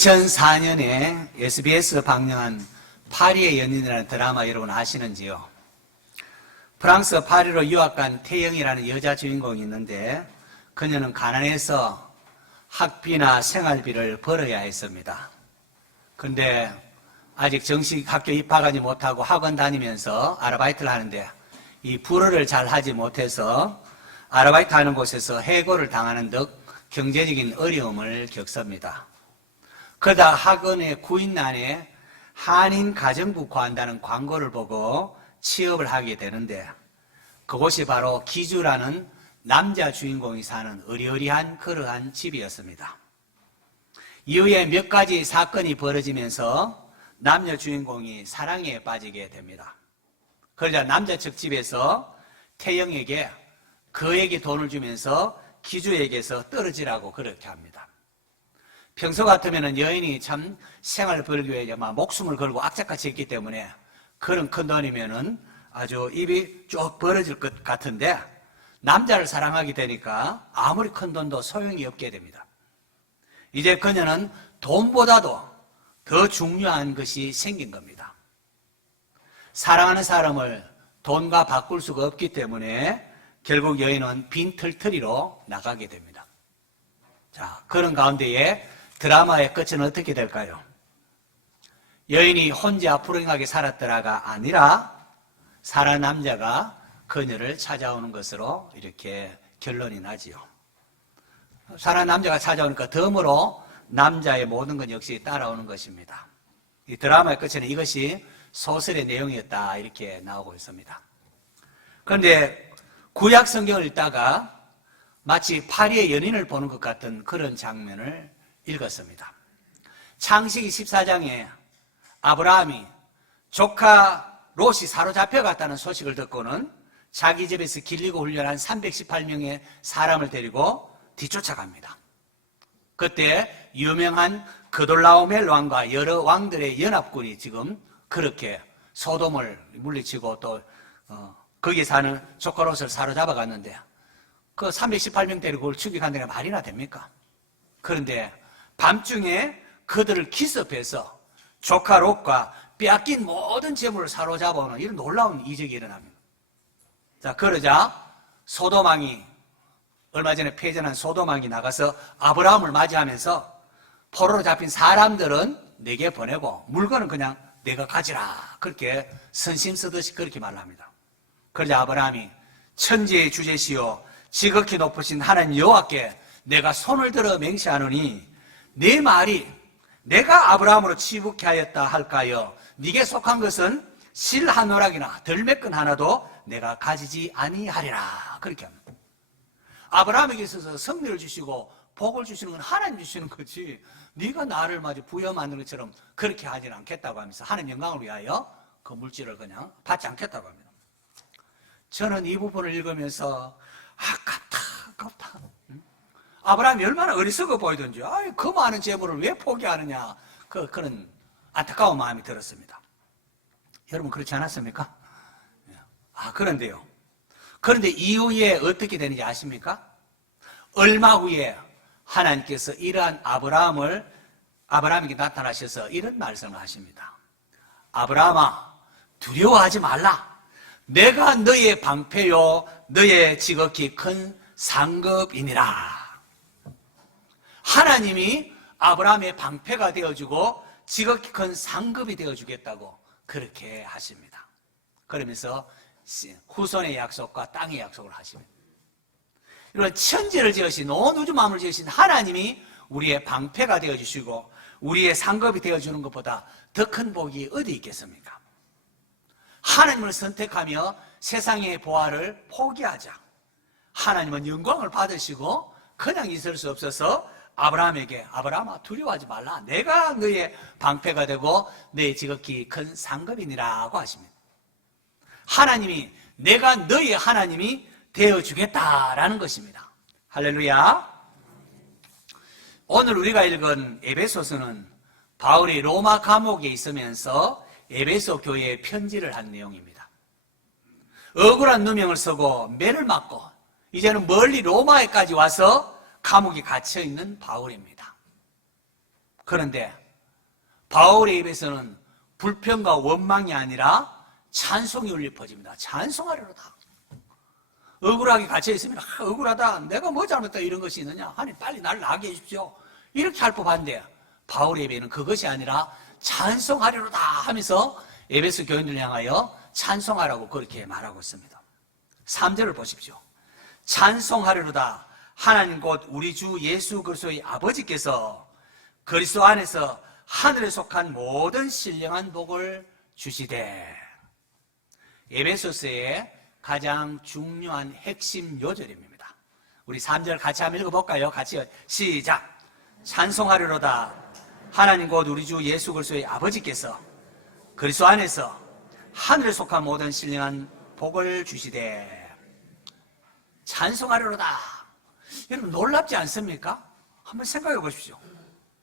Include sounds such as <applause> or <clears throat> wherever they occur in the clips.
2004년에 SBS 방영한 파리의 연인이라는 드라마 여러분 아시는지요? 프랑스 파리로 유학 간 태영이라는 여자 주인공이 있는데 그녀는 가난해서 학비나 생활비를 벌어야 했습니다. 근데 아직 정식 학교 입학하지 못하고 학원 다니면서 아르바이트를 하는데 이 불어를 잘 하지 못해서 아르바이트 하는 곳에서 해고를 당하는 등 경제적인 어려움을 겪습니다. 그러다 학원의 구인란에 한인 가정부 구한다는 광고를 보고 취업을 하게 되는데 그곳이 바로 기주라는 남자 주인공이 사는 어리어리한 그러한 집이었습니다. 이후에 몇 가지 사건이 벌어지면서 남녀 주인공이 사랑에 빠지게 됩니다. 그러자 남자 측 집에서 태영에게 그에게 돈을 주면서 기주에게서 떨어지라고 그렇게 합니다. 평소 같으면 여인이 참 생활 벌기 위해 막 목숨을 걸고 악착같이 했기 때문에 그런 큰 돈이면은 아주 입이 쭉 벌어질 것 같은데 남자를 사랑하게 되니까 아무리 큰 돈도 소용이 없게 됩니다. 이제 그녀는 돈보다도 더 중요한 것이 생긴 겁니다. 사랑하는 사람을 돈과 바꿀 수가 없기 때문에 결국 여인은 빈털터리로 나가게 됩니다. 자, 그런 가운데에 드라마의 끝은 어떻게 될까요? 여인이 혼자 불행하게 살았더라가 아니라 사랑 남자가 그녀를 찾아오는 것으로 이렇게 결론이 나지요. 사랑 남자가 찾아오니까 덤으로 남자의 모든 것 역시 따라오는 것입니다. 이 드라마의 끝에는 이것이 소설의 내용이었다 이렇게 나오고 있습니다. 그런데 구약 성경을 읽다가 마치 파리의 연인을 보는 것 같은 그런 장면을 읽었습니다. 창세기 14장에 아브라함이 조카 롯이 사로잡혀 갔다는 소식을 듣고는 자기 집에서 길리고 훈련한 318명의 사람을 데리고 뒤쫓아갑니다. 그때 유명한 그돌라오멜 왕과 여러 왕들의 연합군이 지금 그렇게 소돔을 물리치고 또 어, 거기 사는 조카 롯을 사로잡아 갔는데 그 318명 데리고 죽이간다는 게 말이나 됩니까? 그런데 밤중에 그들을 기습해서 조카 롯과 빼앗긴 모든 재물을 사로잡아오는 이런 놀라운 이적이 일어납니다. 자, 그러자 소도망이 얼마 전에 폐전한 소도망이 나가서 아브라함을 맞이하면서 포로로 잡힌 사람들은 내게 보내고 물건은 그냥 내가 가지라. 그렇게 선심 쓰듯이 그렇게 말합니다. 그러자 아브라함이 천지의 주제시요 지극히 높으신 하나님 여호와께 내가 손을 들어 맹세하노니 내 말이 내가 아브라함으로 치북케 하였다 할까요? 네게 속한 것은 실 한 오락이나 덜매끈 하나도 내가 가지지 아니하리라 그렇게 합니다. 아브라함에게 있어서 승리를 주시고 복을 주시는 건 하나님 주시는 거지 네가 나를 마치 부여 만드는 것처럼 그렇게 하지는 않겠다고 하면서 하나님 영광을 위하여 그 물질을 그냥 받지 않겠다고 합니다. 저는 이 부분을 읽으면서 아깝다 아깝다 아브라함이 얼마나 어리석어 보이던지 아이 그 많은 재물을 왜 포기하느냐 그, 그런 안타까운 마음이 들었습니다. 여러분 그렇지 않았습니까? 아 그런데요. 그런데 이후에 어떻게 되는지 아십니까? 얼마 후에 하나님께서 이러한 아브라함을 아브라함에게 나타나셔서 이런 말씀을 하십니다. 아브라함아 두려워하지 말라. 내가 너의 방패요 너의 지극히 큰 상급이니라. 하나님이 아브라함의 방패가 되어주고 지극히 큰 상급이 되어주겠다고 그렇게 하십니다. 그러면서 후손의 약속과 땅의 약속을 하십니다. 이런 천지를 지으신 온 우주 마음을 지으신 하나님이 우리의 방패가 되어 주시고 우리의 상급이 되어 주는 것보다 더 큰 복이 어디 있겠습니까? 하나님을 선택하며 세상의 보화를 포기하자. 하나님은 영광을 받으시고 그냥 있을 수 없어서 아브라함에게 아브라함아 두려워하지 말라. 내가 너의 방패가 되고 너의 지극히 큰 상급이니라고 하십니다. 하나님이 내가 너의 하나님이 되어 주겠다라는 것입니다. 할렐루야. 오늘 우리가 읽은 에베소서는 바울이 로마 감옥에 있으면서 에베소 교회에 편지를 한 내용입니다. 억울한 누명을 쓰고 매를 맞고 이제는 멀리 로마에까지 와서 감옥에 갇혀 있는 바울입니다. 그런데 바울의 입에서는 불평과 원망이 아니라 찬송이 울려 퍼집니다. 찬송하려다. 억울하게 갇혀 있으면 아, 억울하다. 내가 뭐 잘못했다 이런 것이 있느냐? 하나님 빨리 날 나게 해주십시오. 이렇게 할 법한데 바울의 예배는 그것이 아니라 찬송하려다 하면서 에베소 교인들 향하여 찬송하라고 그렇게 말하고 있습니다. 3절을 보십시오. 찬송하려다 하나님 곧 우리 주 예수 그리스도의 아버지께서 그리스도 안에서 하늘에 속한 모든 신령한 복을 주시되 에베소서의 가장 중요한 핵심 요절입니다. 우리 3절 같이 한번 읽어볼까요? 같이 시작. 찬송하려로다. 하나님 곧 우리 주 예수 그리스도의 아버지께서 그리스도 안에서 하늘에 속한 모든 신령한 복을 주시되 찬송하려로다. 여러분 놀랍지 않습니까? 한번 생각해 보십시오.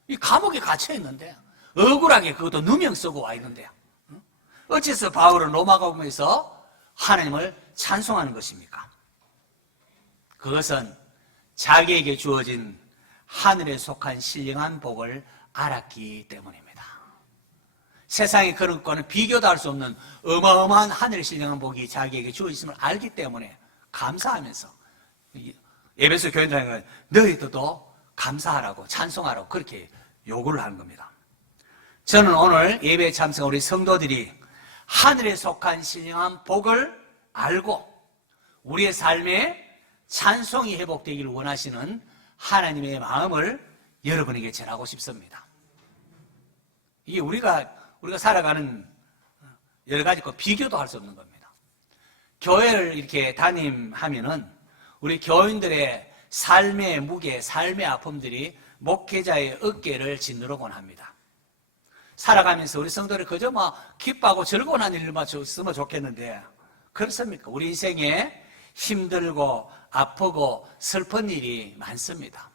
이 감옥에 갇혀 있는데 억울하게 그것도 누명 쓰고 와 있는데 응? 어째서 바울은 로마 감옥에서 하나님을 찬송하는 것입니까? 그것은 자기에게 주어진 하늘에 속한 신령한 복을 알았기 때문입니다. 세상에 그런 거는 비교도 할 수 없는 어마어마한 하늘의 신령한 복이 자기에게 주어졌음을 알기 때문에 감사하면서 예배소 교인들에게 너희들도 감사하라고 찬송하라고 그렇게 요구를 하는 겁니다. 저는 오늘 예배에 참석한 우리 성도들이 하늘에 속한 신령한 복을 알고 우리의 삶에 찬송이 회복되기를 원하시는 하나님의 마음을 여러분에게 전하고 싶습니다. 이게 우리가 우리가 살아가는 여러 가지 거 비교도 할 수 없는 겁니다. 교회를 이렇게 담임하면은 우리 교인들의 삶의 무게, 삶의 아픔들이 목회자의 어깨를 짓누르곤 합니다. 살아가면서 우리 성도를 그저 뭐 기뻐하고 즐거운 일만 쓰면 좋겠는데 그렇습니까? 우리 인생에 힘들고 아프고 슬픈 일이 많습니다.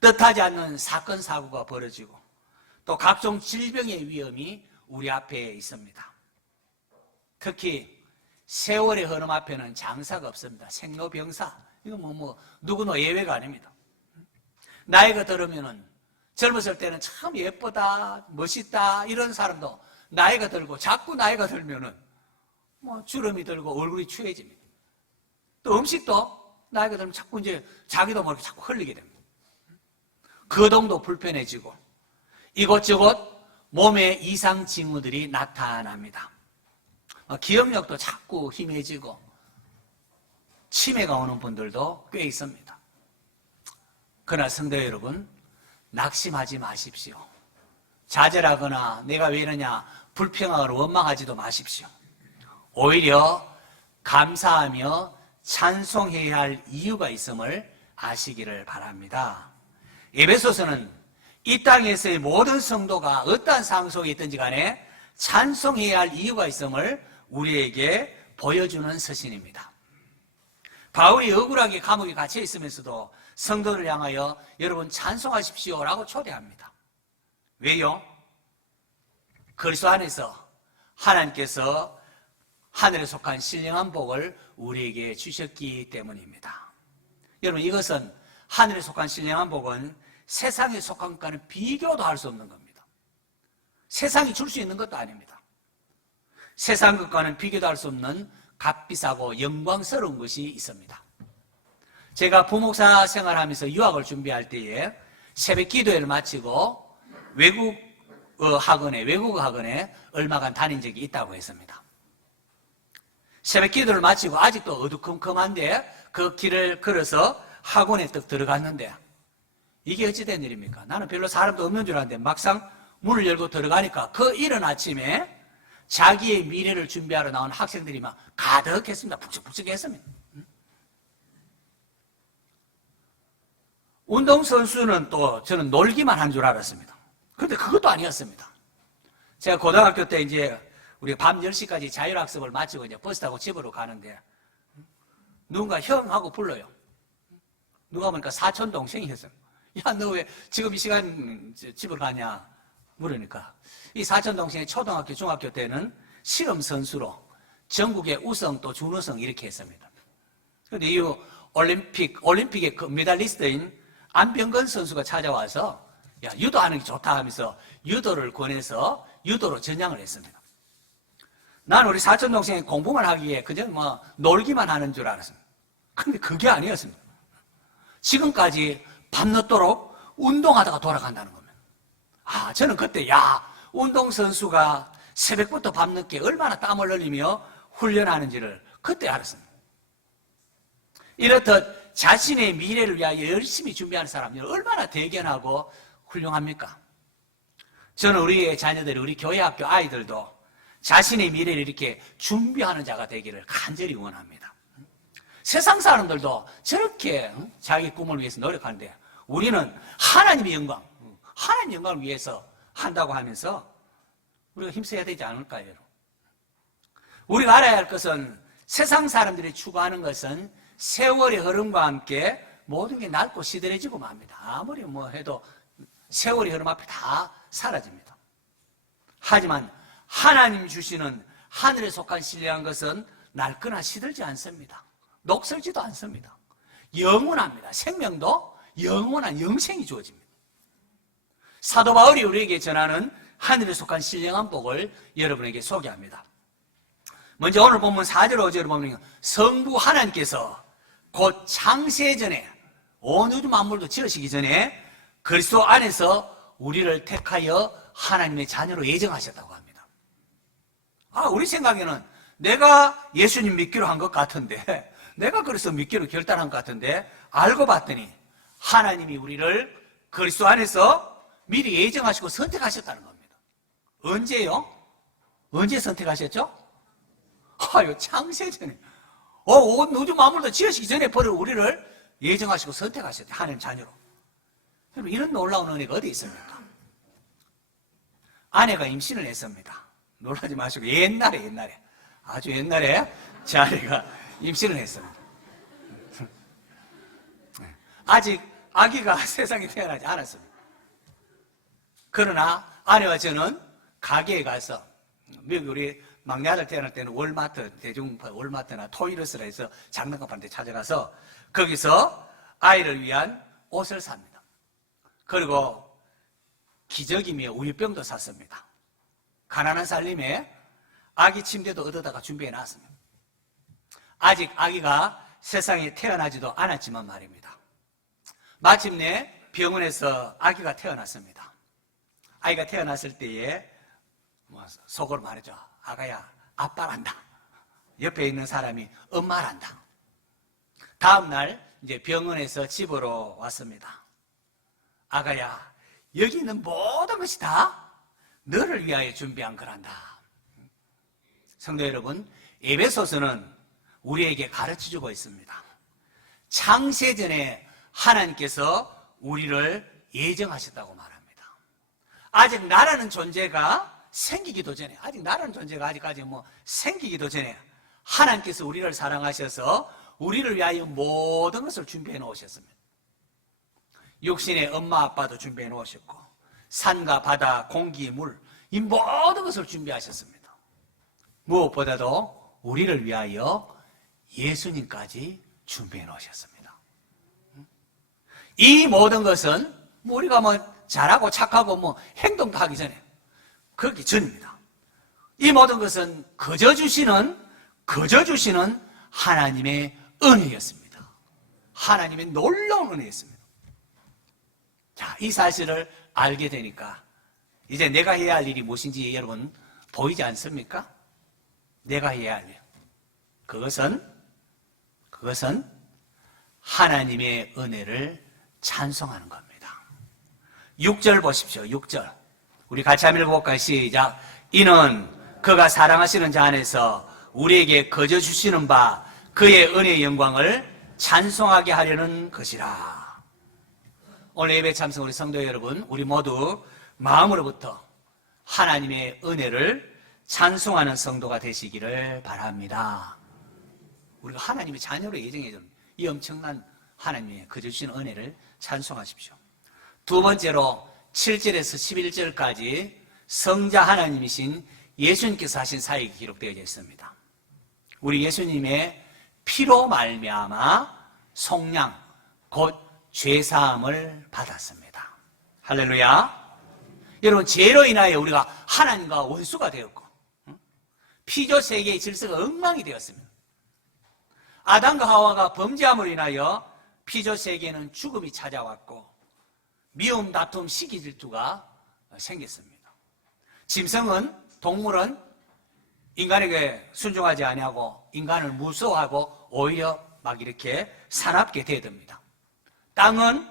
뜻하지 않는 사건 사고가 벌어지고 또 각종 질병의 위험이 우리 앞에 있습니다. 특히 세월의 흐름 앞에는 장사가 없습니다. 생로병사 이거 뭐, 뭐 누구나 예외가 아닙니다. 나이가 들으면은 젊었을 때는 참 예쁘다, 멋있다 이런 사람도 나이가 들고 자꾸 나이가 들면은 뭐 주름이 들고 얼굴이 추해집니다. 또 음식도 나이가 들면 자꾸 이제 자기도 모르게 자꾸 흘리게 됩니다. 거동도 불편해지고 이것저것 몸에 이상 징후들이 나타납니다. 어, 기억력도 자꾸 희미해지고 치매가 오는 분들도 꽤 있습니다. 그러나 성도 여러분, 낙심하지 마십시오. 좌절하거나 내가 왜 이러냐 불평하거나 원망하지도 마십시오. 오히려 감사하며 찬송해야 할 이유가 있음을 아시기를 바랍니다. 에베소서는 이 땅에서의 모든 성도가 어떠한 상황 속에 있든지 간에 찬송해야 할 이유가 있음을 우리에게 보여주는 서신입니다. 바울이 억울하게 감옥에 갇혀 있으면서도 성도를 향하여 여러분 찬송하십시오라고 초대합니다. 왜요? 그리스도 안에서 하나님께서 하늘에 속한 신령한 복을 우리에게 주셨기 때문입니다. 여러분 이것은 하늘에 속한 신령한 복은 세상에 속한 것과는 비교도 할 수 없는 겁니다. 세상이 줄 수 있는 것도 아닙니다. 세상 것과는 비교도 할 수 없는 값비싸고 영광스러운 것이 있습니다. 제가 부목사 생활하면서 유학을 준비할 때에 새벽 기도회를 마치고 외국 어, 학원에 외국어 학원에 얼마간 다닌 적이 있다고 했습니다. 새벽 기도를 마치고 아직도 어두컴컴한데 그 길을 걸어서 학원에 딱 들어갔는데 이게 어찌된 일입니까? 나는 별로 사람도 없는 줄 알았는데 막상 문을 열고 들어가니까 그 이른 아침에 자기의 미래를 준비하러 나온 학생들이 막 가득했습니다. 북적북적했습니다. 운동선수는 또 저는 놀기만 한 줄 알았습니다. 그런데 그것도 아니었습니다. 제가 고등학교 때 이제 우리 밤 10시까지 자율학습을 마치고 이제 버스 타고 집으로 가는데 누군가 형하고 불러요. 누가 보니까 사촌 동생이 었어요 야, 너 왜 지금 이 시간 집으로 가냐? 물으니까 이 사촌 동생이 초등학교, 중학교 때는 실험 선수로 전국의 우승 또 준우승 이렇게 했습니다. 그런데 이 올림픽 올림픽의 그 메달리스트인 안병건 선수가 찾아와서 야, 유도하는 게 좋다 하면서 유도를 권해서 유도로 전향을 했습니다. 난 우리 사촌 동생이 공부만 하기에 그저 뭐 놀기만 하는 줄 알았습니다. 근데 그게 아니었습니다. 지금까지 밤늦도록 운동하다가 돌아간다는 겁니다. 아, 저는 그때 야, 운동선수가 새벽부터 밤늦게 얼마나 땀을 흘리며 훈련하는지를 그때 알았습니다. 이렇듯 자신의 미래를 위하여 열심히 준비하는 사람들이 얼마나 대견하고 훌륭합니까? 저는 우리의 자녀들이 우리 교회 학교 아이들도 자신의 미래를 이렇게 준비하는 자가 되기를 간절히 원합니다. 세상 사람들도 저렇게 자기 꿈을 위해서 노력하는데 우리는 하나님의 영광, 하나님 영광을 위해서 한다고 하면서 우리가 힘써야 되지 않을까요? 우리가 알아야 할 것은 세상 사람들이 추구하는 것은 세월의 흐름과 함께 모든 게 낡고 시들해지고 맙니다. 아무리 뭐 해도 세월의 흐름 앞에 다 사라집니다. 하지만 하나님 주시는 하늘에 속한 신령한 것은 낡거나 시들지 않습니다. 녹슬지도 않습니다. 영원합니다. 생명도 영원한 영생이 주어집니다. 사도 바울이 우리에게 전하는 하늘에 속한 신령한 복을 여러분에게 소개합니다. 먼저 오늘 본문 4절 5절을 보면 성부 하나님께서 곧 창세 전에 온 우주 만물도 지으시기 전에 그리스도 안에서 우리를 택하여 하나님의 자녀로 예정하셨다고 합니다. 아, 우리 생각에는 내가 예수님 믿기로 한 것 같은데 내가 그래서 믿기로 결단한 것 같은데 알고 봤더니 하나님이 우리를 그리스도 안에서 미리 예정하시고 선택하셨다는 겁니다. 언제요? 언제 선택하셨죠? 아유, 창세전에. 어, 온 우주 만물도 지으시기 전에 벌을 우리를 예정하시고 선택하셨대. 하나님 자녀로. 여러분, 이런 놀라운 은혜가 어디 있습니까? 아내가 임신을 했습니다. 놀라지 마시고, 옛날에, 옛날에. 아주 옛날에 제 아내가 임신을 했습니다. 아직 아기가 <laughs> 세상에 태어나지 않았습니다. 그러나 아내와 저는 가게에 가서 미국 우리 막내 아들 태어날 때는 월마트 대중 월마트나 토이러스라 해서 장난감 파는 데 찾아가서 거기서 아이를 위한 옷을 삽니다. 그리고 기저귀며 우유병도 샀습니다. 가난한 살림에 아기 침대도 얻어다가 준비해 놨습니다. 아직 아기가 세상에 태어나지도 않았지만 말입니다. 마침내 병원에서 아기가 태어났습니다. 아이가 태어났을 때에 뭐 속으로 말이죠. 아가야, 아빠란다. 옆에 있는 사람이 엄마란다. 다음 날 이제 병원에서 집으로 왔습니다. 아가야, 여기 있는 모든 것이 다 너를 위하여 준비한 거란다. 성도 여러분, 에베소서는 우리에게 가르쳐 주고 있습니다. 창세전에 하나님께서 우리를 예정하셨다고. 아직 나라는 존재가 생기기도 전에, 아직 나라는 존재가 아직까지 뭐 생기기도 전에 하나님께서 우리를 사랑하셔서 우리를 위하여 모든 것을 준비해 놓으셨습니다. 육신의 엄마 아빠도 준비해 놓으셨고, 산과 바다, 공기, 물, 이 모든 것을 준비하셨습니다. 무엇보다도 우리를 위하여 예수님까지 준비해 놓으셨습니다. 이 모든 것은 뭐 우리가 뭐 잘하고 착하고 뭐 행동도 하기 전에 그렇기 전입니다. 이 모든 것은 거저 주시는 거저 주시는 하나님의 은혜였습니다. 하나님의 놀라운 은혜였습니다. 자, 이 사실을 알게 되니까 이제 내가 해야 할 일이 무엇인지 여러분 보이지 않습니까? 내가 해야 할 일. 그것은 그것은 하나님의 은혜를 찬송하는 겁니다. 6절 보십시오. 6절. 우리 같이 한번 읽어볼까요? 시작. 이는 그가 사랑하시는 자 안에서 우리에게 거저 주시는 바 그의 은혜의 영광을 찬송하게 하려는 것이라. 오늘 예배 참석 우리 성도 여러분, 우리 모두 마음으로부터 하나님의 은혜를 찬송하는 성도가 되시기를 바랍니다. 우리가 하나님의 자녀로 예정해 줍니다. 이 엄청난 하나님의 그 주신 은혜를 찬송하십시오. 두 번째로 7절에서 11절까지 성자 하나님이신 예수님께서 하신 사역이 기록되어 있습니다. 우리 예수님의 피로 말미암아 속량 곧 죄사함을 받았습니다. 할렐루야. 여러분, 죄로 인하여 우리가 하나님과 원수가 되었고, 응? 피조 세계의 질서가 엉망이 되었습니다. 아담과 하와가 범죄함으로 인하여 피조 세계는 죽음이 찾아왔고, 미움, 다툼, 시기 질투가 생겼습니다. 짐승은, 동물은 인간에게 순종하지 아니하고 인간을 무서워하고 오히려 막 이렇게 사납게 대듭니다. 땅은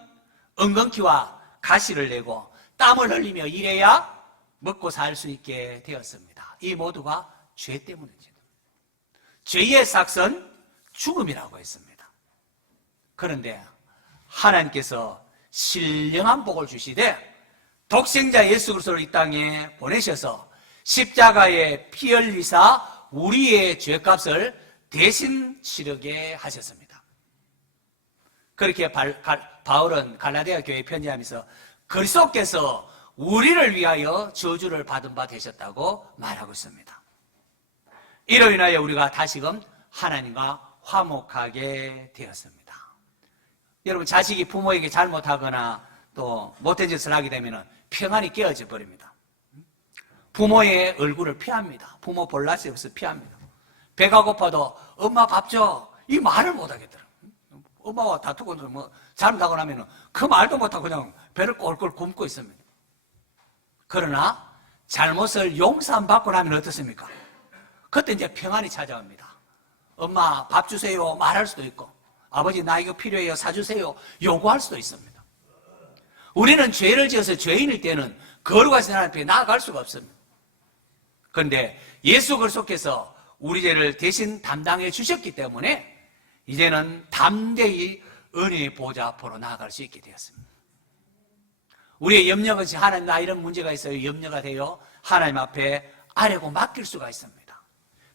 엉겅퀴와 가시를 내고 땀을 흘리며 일해야 먹고 살 수 있게 되었습니다. 이 모두가 죄 때문입니다. 죄의 삭선 죽음이라고 했습니다. 그런데 하나님께서 신령한 복을 주시되 독생자 예수 그리스도를 이 땅에 보내셔서 십자가에 피 흘리사 우리의 죄값을 대신 치르게 하셨습니다. 그렇게 바울은 갈라디아 교회 편지하면서 그리스도께서 우리를 위하여 저주를 받은 바 되셨다고 말하고 있습니다. 이로 인하여 우리가 다시금 하나님과 화목하게 되었습니다. 여러분 자식이 부모에게 잘못하거나 또 못된 짓을 하게 되면 평안이 깨어져 버립니다. 부모의 얼굴을 피합니다. 부모 볼낯이 없어 피합니다. 배가 고파도 엄마 밥 줘. 이 말을 못 하겠더라. 엄마와 다투고 뭐 잘못하고 나면은 그 말도 못하고 그냥 배를 꼴꼴 굶고 있습니다. 그러나 잘못을 용서받고 나면 어떻습니까? 그때 이제 평안이 찾아옵니다. 엄마 밥 주세요 말할 수도 있고 아버지 나 이거 필요해요 사주세요 요구할 수도 있습니다. 우리는 죄를 지어서 죄인일 때는 거룩하신 하나님 앞에 나아갈 수가 없습니다. 그런데 예수 그리스도께서 우리 죄를 대신 담당해 주셨기 때문에 이제는 담대히 은혜의 보좌 앞으로 나아갈 수 있게 되었습니다. 우리의 염려가 하나님 나 이런 문제가 있어요. 염려가 돼요. 하나님 앞에 아뢰고 맡길 수가 있습니다.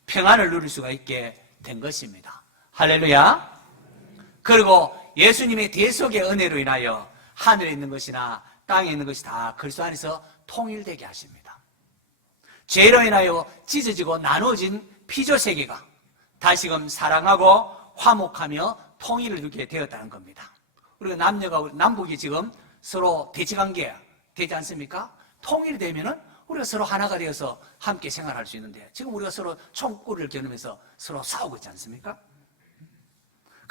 평안을 누릴 수가 있게 된 것입니다. 할렐루야. 그리고 예수님의 대속의 은혜로 인하여 하늘에 있는 것이나 땅에 있는 것이 다 그리스도 안에서 통일되게 하십니다. 죄로 인하여 찢어지고 나눠진 피조 세계가 다시금 사랑하고 화목하며 통일을 이루게 되었다는 겁니다. 우리가 남녀가 남북이 지금 서로 대치관계 되지 않습니까? 통일되면은 우리가 서로 하나가 되어서 함께 생활할 수 있는데 지금 우리가 서로 총구를 겨누면서 서로 싸우고 있지 않습니까?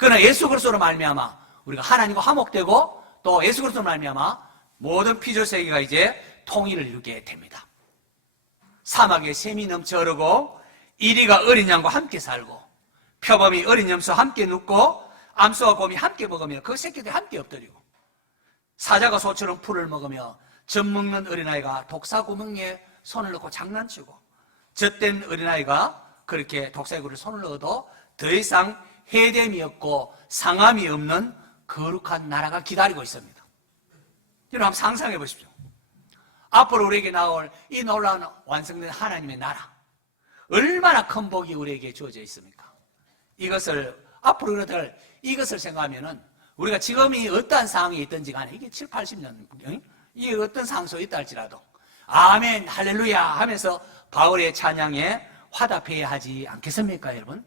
그러나 예수 그리스도로 말미암아 우리가 하나님과 화목되고 또 예수 그리스도로 말미암아 모든 피조 세계가 이제 통일을 이루게 됩니다. 사막에 샘이 넘쳐 흐르고 이리가 어린 양과 함께 살고 표범이 어린 염소 함께 눕고 암소와 곰이 함께 먹으며 그 새끼들이 함께 엎드리고 사자가 소처럼 풀을 먹으며 젖 먹는 어린아이가 독사 구멍에 손을 넣고 장난치고 젖된 어린아이가 그렇게 독사구를 손을 넣어도 더 이상 해됨이 없고 상함이 없는 거룩한 나라가 기다리고 있습니다. 여러분 한번 상상해 보십시오. 앞으로 우리에게 나올 이 놀라운 완성된 하나님의 나라. 얼마나 큰 복이 우리에게 주어져 있습니까? 이것을, 앞으로 그들 이것을 생각하면은 우리가 지금이 어떠한 상황에 있든지 간에 이게 7, 80년, 응? 이게 어떤 상황 속에 있다 할지라도 아멘, 할렐루야 하면서 바울의 찬양에 화답해야 하지 않겠습니까, 여러분?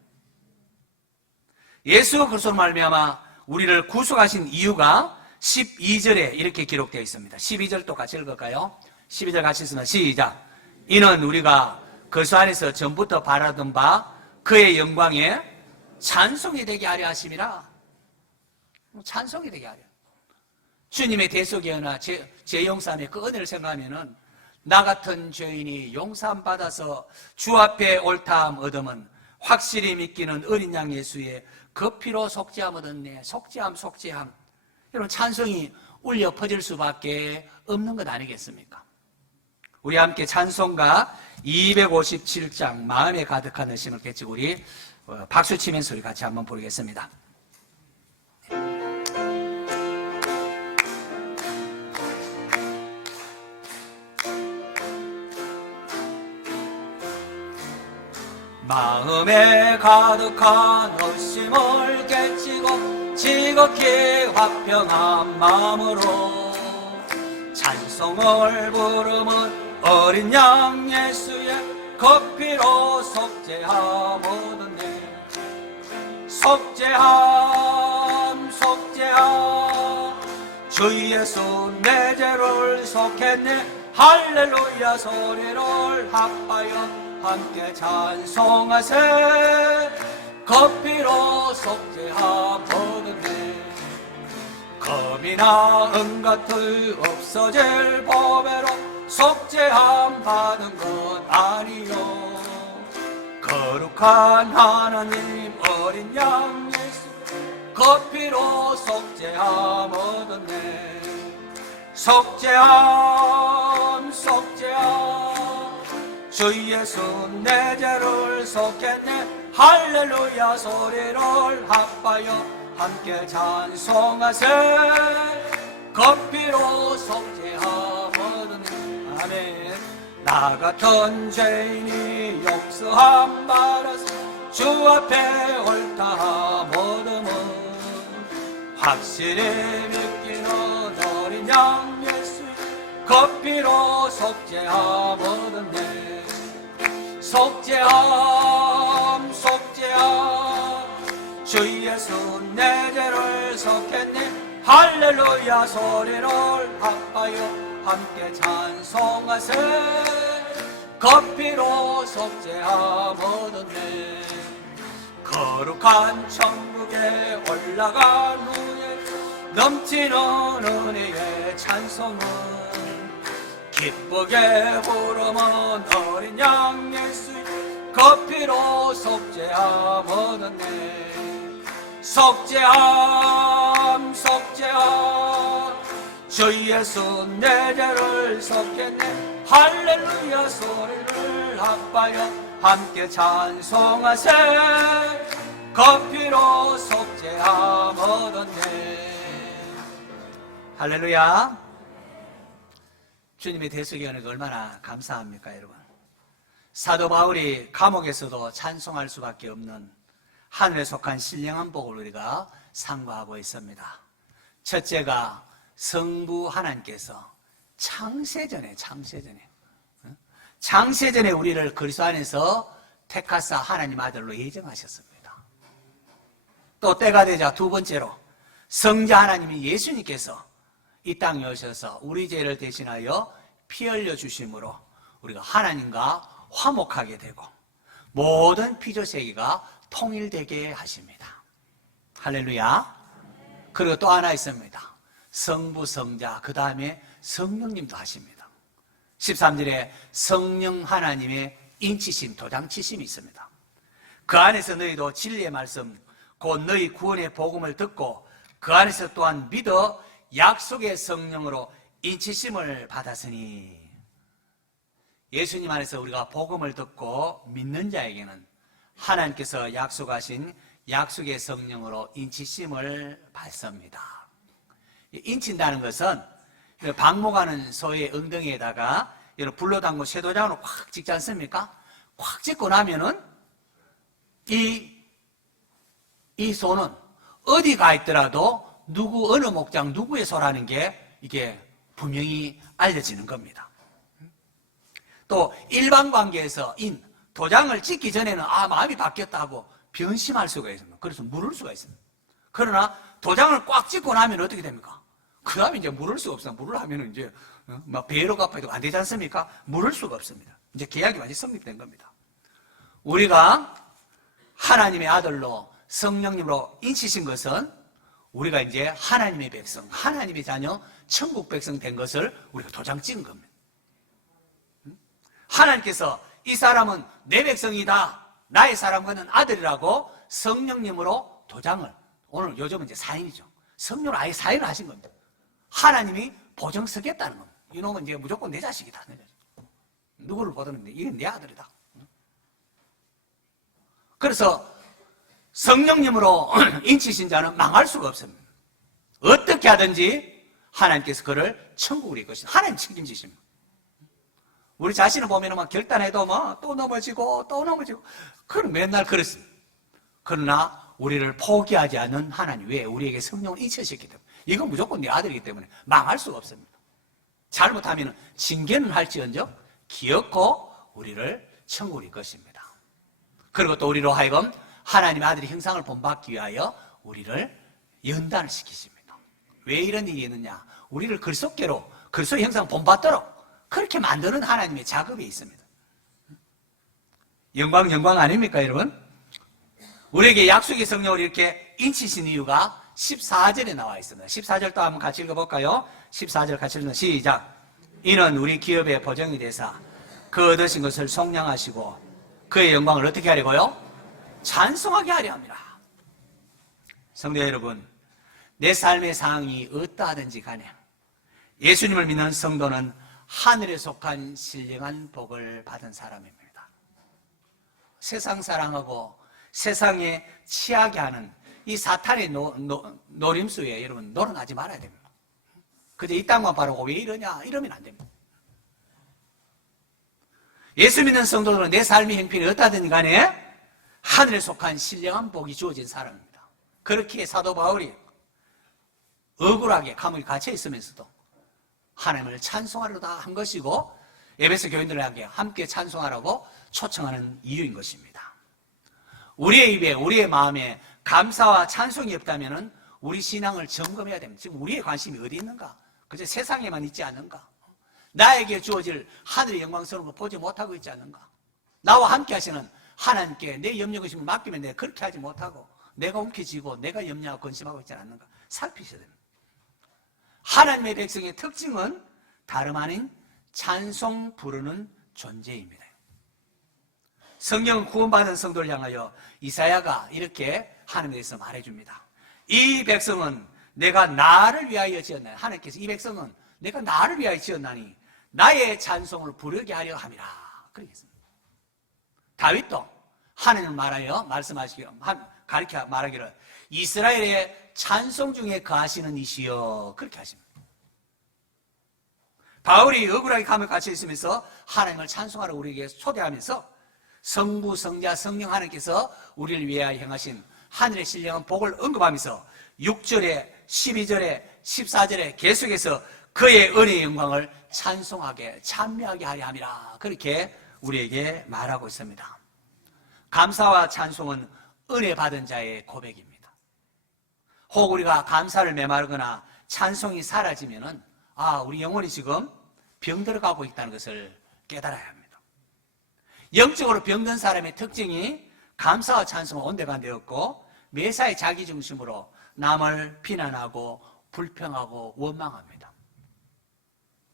예수 그리스도 말미암아 우리를 구속하신 이유가 12절에 이렇게 기록되어 있습니다. 12절 또 같이 읽을까요? 12절 같이 쓰면 시작. 이는 우리가 그리스도 안에서 전부터 바라던 바 그의 영광에 찬송이 되게 하려 하심이라. 뭐 찬송이 되게 하려. 주님의 은하, 제, 제 용산의 그 은혜를 생각하면은 나 같은 죄인이 용산 받아서 주 앞에 옳다함 얻음은 확실히 믿기는 어린 양 예수의 그 피로 속죄함 얻었네. 속죄함, 속죄함. 여러분 찬송이 울려 퍼질 수밖에 없는 것 아니겠습니까? 우리 함께 찬송가 257장 마음에 가득한 의심을 깨치고 우리 어, 박수 치면서 우리 같이 한번 부르겠습니다. 마음에 가득한 의심을 깨치고 지극히 화평한 마음으로 찬송을 부르면 어린 양 예수의 커피로 얻었네 속죄함 속죄함. 주주 예수 내 죄를 속했네. 할렐루야 소리를 합하여 함께 찬송하세. 커피로 속죄하거든네 검이나 은 같을 없어질 법외로 속죄함 받은 것 아니요. 거룩한 하나님 어린 양 예수 커피로 속죄함 얻었네. 속죄함 주 예수 내 죄를 속했네. 할렐루야 소리를 합하여. 함께 찬송하세. 커피로 얻었네 아멘. 나 같은 죄인이 용서함 받아서 주 앞에 옳다함 얻음은 확실히 믿기는 어린 양 예수. 커피로 얻었네 속죄함 속죄함. 주 예수 내 죄를 속했네 할렐루야 소리를 합하여 함께 찬송하세. 커피로 속죄함 얻었네. 거룩한 천국에 올라간 후에 넘치는 은혜의 찬송은 기쁘게 부르면 어린 양 예수 커피로 속죄함 얻었네 속죄함 속죄함. 주 예수 내 죄를 속했네. 할렐루야 소리를 합하여 함께 찬송하세. 커피로 속죄함 얻었네 할렐루야. 주님의 대속의 은혜가 얼마나 감사합니까 여러분 사도 바울이 감옥에서도 찬송할 수밖에 없는 하늘에 속한 신령한 복을 우리가 상고하고 있습니다 첫째가 성부 하나님께서 창세전에 창세전에 어? 창세전에 우리를 그리스도 안에서 택하사 하나님 아들로 예정하셨습니다. 또 때가 되자 두 번째로 성자 하나님이 예수님께서 이 땅에 오셔서 우리 죄를 대신하여 피 흘려 주심으로 우리가 하나님과 화목하게 되고 모든 피조 세계가 통일되게 하십니다. 할렐루야. 그리고 또 하나 있습니다. 성부, 성자, 그 다음에 성령님도 하십니다. 13절에 성령 하나님의 인치심, 도장치심이 있습니다. 그 안에서 너희도 진리의 말씀, 곧 너희 구원의 복음을 듣고 그 안에서 또한 믿어 약속의 성령으로 인치심을 받았으니 예수님 안에서 우리가 복음을 듣고 믿는 자에게는 하나님께서 약속하신 약속의 성령으로 인치심을 받습니다. 인친다는 것은 방목하는 소의 엉덩이에다가 이런 불로 담고 쇠도장으로 꽉 찍지 않습니까? 꽉 찍고 나면은 이, 이 소는 어디 가 있더라도 누구, 어느 목장, 누구의 소라는 게 이게 분명히 알려지는 겁니다. 또 일반 관계에서 인, 도장을 찍기 전에는 아, 마음이 바뀌었다고 변심할 수가 있습니다. 그래서 물을 수가 있습니다. 그러나 도장을 꽉 찍고 나면 어떻게 됩니까? 그 다음에 이제 물을 수가 없어. 물을 하면은 이제, 어, 막 배로 갚아도 안 되지 않습니까? 물을 수가 없습니다. 이제 계약이 완전히 성립된 겁니다. 우리가 하나님의 아들로 성령님으로 인치신 것은 우리가 이제 하나님의 백성, 하나님의 자녀, 천국 백성 된 것을 우리가 도장 찍은 겁니다. 하나님께서 이 사람은 내 백성이다. 나의 사람과는 아들이라고 성령님으로 도장을 오늘 요즘은 이제 사인이죠. 성령으로 아예 사인을 하신 겁니다. 하나님이 보정 서겠다는 겁니다. 이놈은 이제 무조건 내 자식이다. 누구를 보더니 이게 내 아들이다. 그래서 성령님으로 <clears throat> 인치신 자는 망할 수가 없습니다. 어떻게 하든지 하나님께서 그를 천국으로 이끄신 하나님 책임지십니다. 우리 자신을 보면 막 결단해도 뭐 또 넘어지고 또 넘어지고 그럼 맨날 그렇습니다. 그러나 우리를 포기하지 않는 하나님 왜 우리에게 성령을 인치셨기 때문에 이건 무조건 네 아들이기 때문에 망할 수가 없습니다. 잘못하면 징계는 할지언정 기었고 우리를 천국으로 이것입니다. 그리고 또 우리로 하여금 하나님의 아들의 형상을 본받기 위하여 우리를 연단을 시키십니다. 왜 이런 일이 있느냐? 우리를 글속계로 글속 형상 본받도록 그렇게 만드는 하나님의 작업이 있습니다. 영광 영광 아닙니까 여러분? 우리에게 약속의 성령을 이렇게 인치신 이유가 14절에 나와 있습니다. 14절 또 한번 같이 읽어볼까요? 14절 같이 읽는 시작. 이는 우리 기업의 보정이 되사 그 얻으신 것을 속량하시고 그의 영광을 어떻게 하려고요? 찬송하게 하려 합니다. 성도 여러분, 내 삶의 상황이 어떠하든지 간에 예수님을 믿는 성도는 하늘에 속한 신령한 복을 받은 사람입니다. 세상 사랑하고 세상에 취하게 하는 이 사탄의 노, 노, 노림수에 여러분 노릇하지 말아야 됩니다. 그저 이 땅만 바라고 왜 이러냐 이러면 안 됩니다. 예수 믿는 성도들은 내 삶의 형편이 어떠하든지 간에 하늘에 속한 신령한 복이 주어진 사람입니다. 그렇게 사도 바울이 억울하게 감옥에 갇혀 있으면서도 하나님을 찬송하려다 한 것이고 에베소 교인들에게 함께 찬송하라고 초청하는 이유인 것입니다. 우리의 입에 우리의 마음에 감사와 찬송이 없다면 우리 신앙을 점검해야 됩니다. 지금 우리의 관심이 어디 있는가? 그저 세상에만 있지 않는가? 나에게 주어질 하늘의 영광스러운 거 보지 못하고 있지 않는가? 나와 함께 하시는 하나님께 내 염려 근심을 맡기면 내가 그렇게 하지 못하고 내가 움켜쥐고 내가 염려하고 근심하고 있지 않는가? 살피셔야 됩니다. 하나님의 백성의 특징은 다름 아닌 찬송 부르는 존재입니다. 성경 구원받은 성도를 향하여 이사야가 이렇게 하나님에 대해서 말해줍니다. 이 백성은 내가 나를 위하여 지었나니 하나님께서 이 백성은 내가 나를 위하여 지었나니 나의 찬송을 부르게 하려 함이라 그러겠습니다. 다윗도 하나님을 말하여 말씀하시기로 가르쳐 말하기를 이스라엘의 찬송 중에 거하시는 이시여 그렇게 하십니다. 바울이 억울하게 감을 갇혀 있으면서 하나님을 찬송하러 우리에게 초대하면서 성부, 성자, 성령 하나님께서 우리를 위하여 행하신 하늘의 신령한 복을 언급하면서 6절에 12절에 14절에 계속해서 그의 은혜의 영광을 찬송하게 찬미하게 하려 함이라 그렇게 우리에게 말하고 있습니다. 감사와 찬송은 은혜 받은 자의 고백입니다. 혹 우리가 감사를 메마르거나 찬송이 사라지면은 아 우리 영혼이 지금 병들어가고 있다는 것을 깨달아야 합니다. 영적으로 병든 사람의 특징이 감사와 찬송은 온데간데 없고 매사에 자기 중심으로 남을 비난하고 불평하고 원망합니다.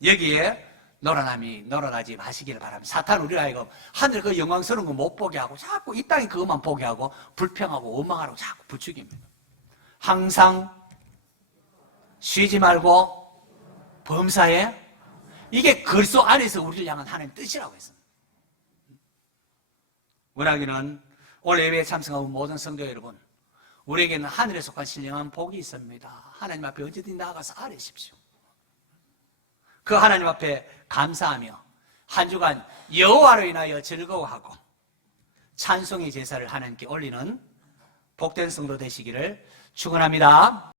여기에 놀아남이 놀아나지 마시기를 바랍니다. 사탄 우리가 이거 하늘 그 영광스러운 거 못 보게 하고 자꾸 이 땅에 그것만 보게 하고 불평하고 원망하라고 자꾸 부추깁니다. 항상 쉬지 말고 범사에 이게 글속 안에서 우리를 향한 하나님 뜻이라고 했습니다. 원하기는 오늘 예배에 참석한 모든 성도 여러분 우리에게는 하늘에 속한 신령한 복이 있습니다. 하나님 앞에 언제든지 나아가서 아뢰십시오. 그 하나님 앞에 감사하며 한 주간 여호와로 인하여 즐거워하고 찬송의 제사를 하나님께 올리는 복된 성도 되시기를 축원합니다.